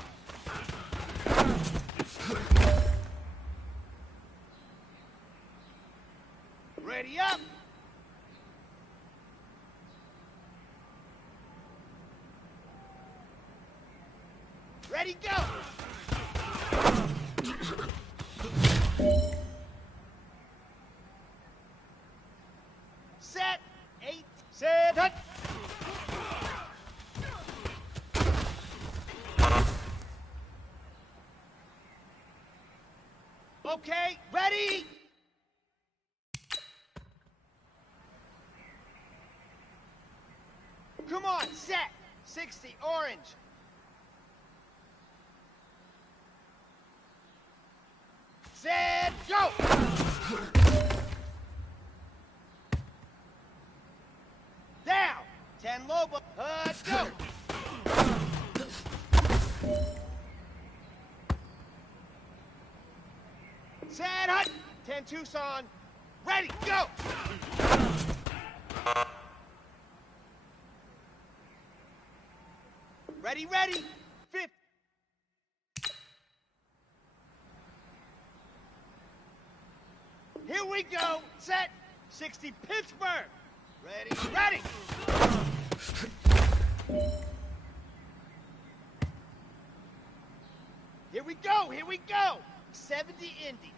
Ready up. Ready, go! Set, 8, set, hut! Okay, ready! Come on, set, 60, orange. Set, go! Down! 10 Lobo, go! Set, hut! 10 Tucson, ready, go! Ready, ready, 50. Here we go. Set. 60 Pittsburgh. Ready, ready. Here we go, here we go. 70 Indy.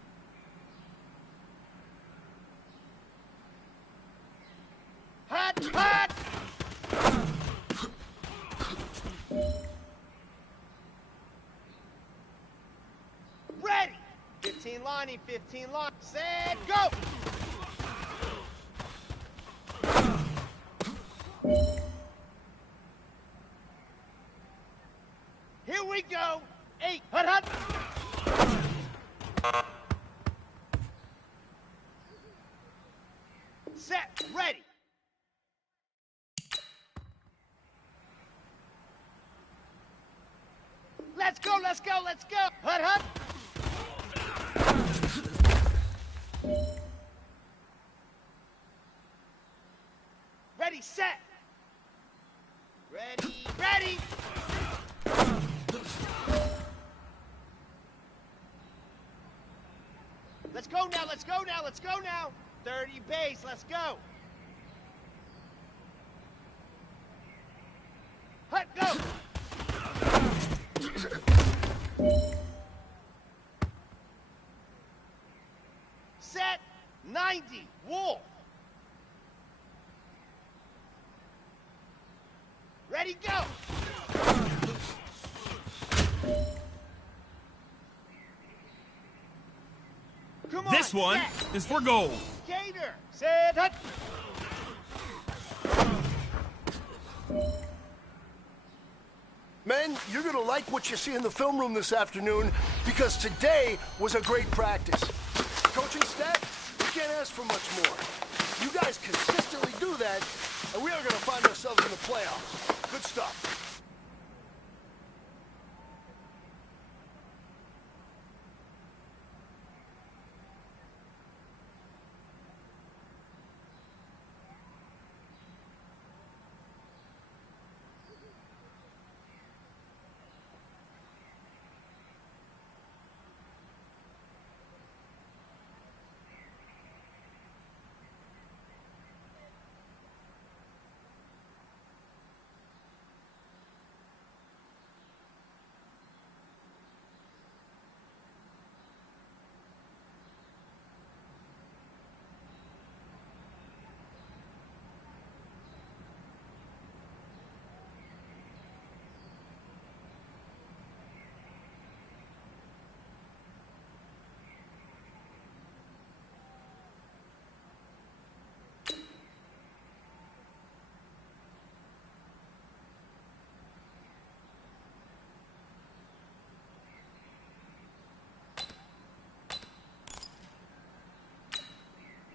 Hot, hot. Ready. 15 Lonnie, 15 Lonnie. Set, go! Here we go. 8, hut, hut. Set, ready. Let's go, let's go, let's go. Hut, hut. Ready, set. Ready, ready. Let's go now, let's go now, let's go now. 30 base, let's go. Hut, go. Set, 90, Wolf. Come on. This one is for gold. Gator. Set. Hut. Men, you're gonna like what you see in the film room this afternoon because today was a great practice. Coaching staff, we can't ask for much more. You guys consistently do that, and we are gonna find ourselves in the playoffs. Good stuff.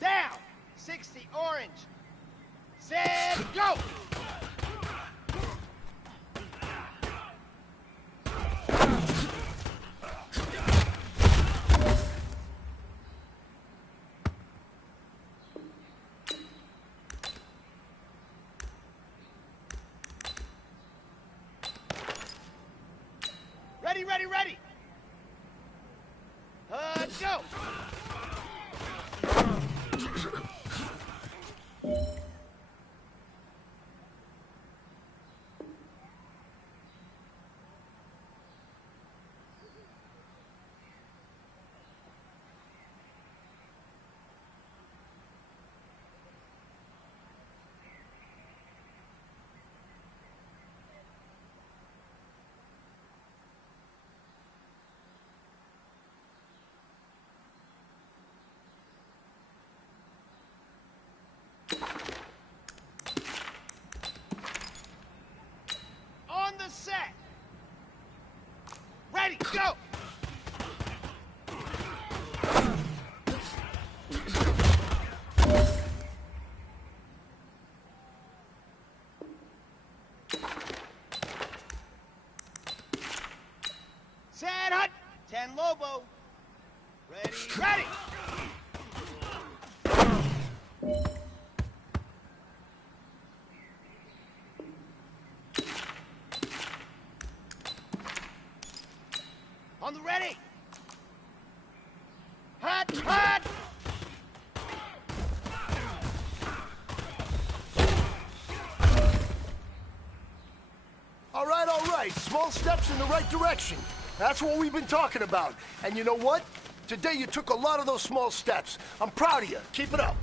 Down. 60 orange. Set. Go. Ready, ready, ready. Go. On the set. Ready, go. Set, hut. 10 Lobo. Ready, ready. On the ready. Hot, hot. All right. Small steps in the right direction. That's what we've been talking about. And you know what? Today you took a lot of those small steps. I'm proud of you. Keep it up.